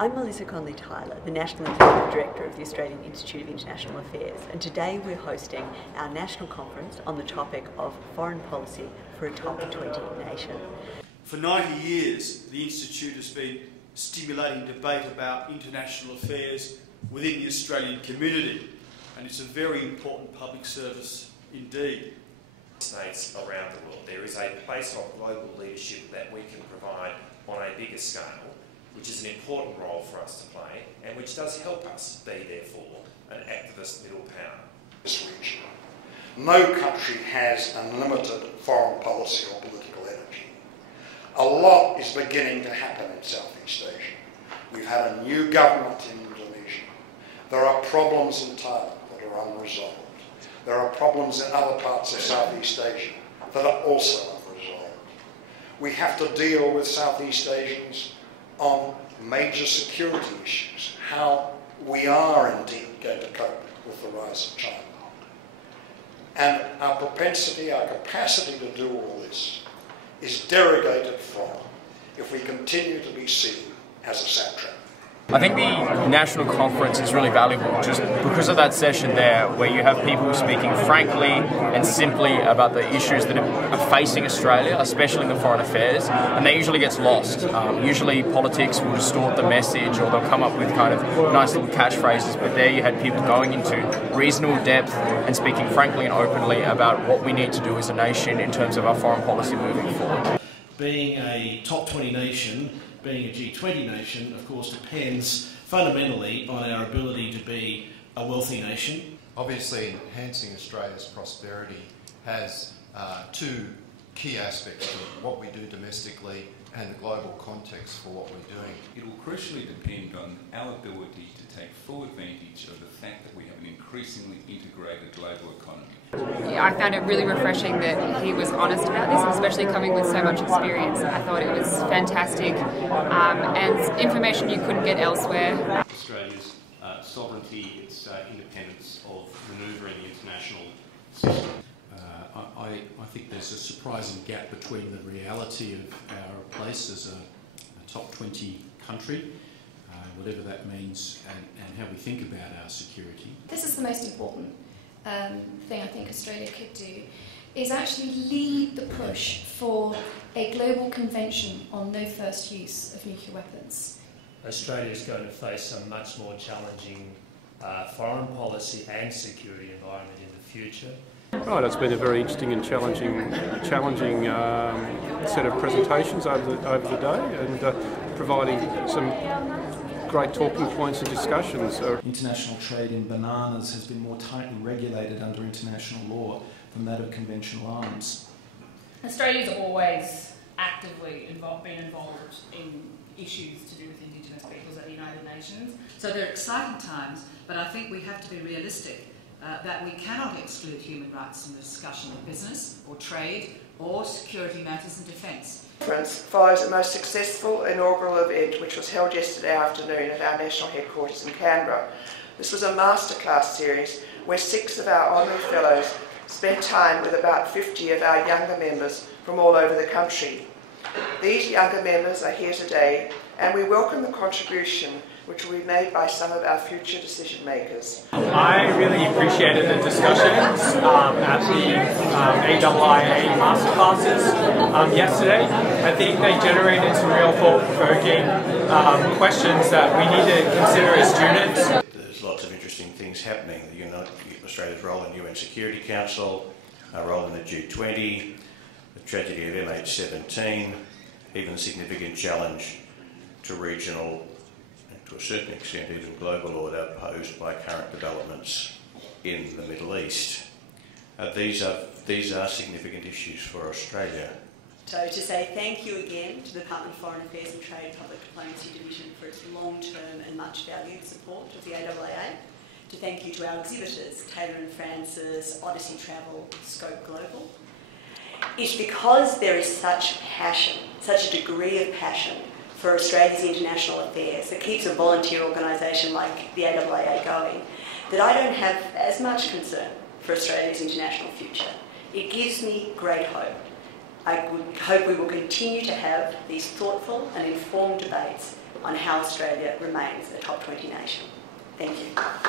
I'm Melissa Conley-Tyler, the National Executive Director of the Australian Institute of International Affairs, and today we're hosting our national conference on the topic of foreign policy for a top 20 nation. For 90 years, the Institute has been stimulating debate about international affairs within the Australian community, and it's a very important public service indeed. States around the world, there is a place of global leadership that we can provide on a bigger scale, which is an important role for us to play, and which does help us be, therefore, an activist middle power. This region. No country has unlimited foreign policy or political energy. A lot is beginning to happen in Southeast Asia. We've had a new government in Indonesia. There are problems in Thailand that are unresolved. There are problems in other parts of Southeast Asia that are also unresolved. We have to deal with Southeast Asians on major security issues, how we are indeed going to cope with the rise of China. And our propensity, our capacity to do all this is derogated from if we continue to be seen as a satrap. I think the national conference is really valuable just because of that session there where you have people speaking frankly and simply about the issues that are facing Australia, especially in the foreign affairs, and that usually gets lost. Usually politics will distort the message or they'll come up with kind of nice little catchphrases, but there you had people going into reasonable depth and speaking frankly and openly about what we need to do as a nation in terms of our foreign policy moving forward. Being a top 20 nation, being a G20 nation, of course, depends fundamentally on our ability to be a wealthy nation. Obviously, enhancing Australia's prosperity has two key aspects to it: what we do domestically and the global context for what we're doing. It will crucially depend on our ability to take full advantage of the fact that we have an increasingly integrated global economy. Yeah, I found it really refreshing that he was honest about this, especially coming with so much experience. I thought it was fantastic and information you couldn't get elsewhere. Australia's sovereignty, its independence of manoeuvre in the international system. I think there's a surprising gap between the reality of our place as a top 20 country, whatever that means, and how we think about our security. This is the most important thing I think Australia could do, is actually lead the push for a global convention on no first use of nuclear weapons. Australia is going to face a much more challenging foreign policy and security environment in the future. Right, it's been a very interesting and challenging set of presentations over the day, and providing some great talking points and discussions. International trade in bananas has been more tightly regulated under international law than that of conventional arms. Australia's always actively been involved in issues to do with Indigenous peoples at the United Nations. So they're exciting times, but I think we have to be realistic that we cannot exclude human rights from the discussion of business or trade or security matters and defence. The conference follows the most successful inaugural event, which was held yesterday afternoon at our national headquarters in Canberra. This was a masterclass series where 6 of our honorary fellows spent time with about 50 of our younger members from all over the country. These younger members are here today, and we welcome the contribution which will be made by some of our future decision makers. I really appreciated the discussions at the AIIA masterclasses yesterday. I think they generated some real thought-provoking questions that we need to consider as students. There's lots of interesting things happening. Australia's role in the UN Security Council, our role in the G20, the tragedy of MH17, even the significant challenge to regional, to a certain extent even global order posed by current developments in the Middle East. These are significant issues for Australia. So to say thank you again to the Department of Foreign Affairs and Trade Public Diplomacy Division for its long-term and much valued support of the AIIA. To thank you to our exhibitors, Taylor and Francis, Odyssey Travel, Scope Global. It's because there is such passion, such a degree of passion for Australia's international affairs that keeps a volunteer organisation like the AIIA going, that I don't have as much concern for Australia's international future. It gives me great hope I hope we will continue to have these thoughtful and informed debates on how Australia remains a top 20 nation. Thank you.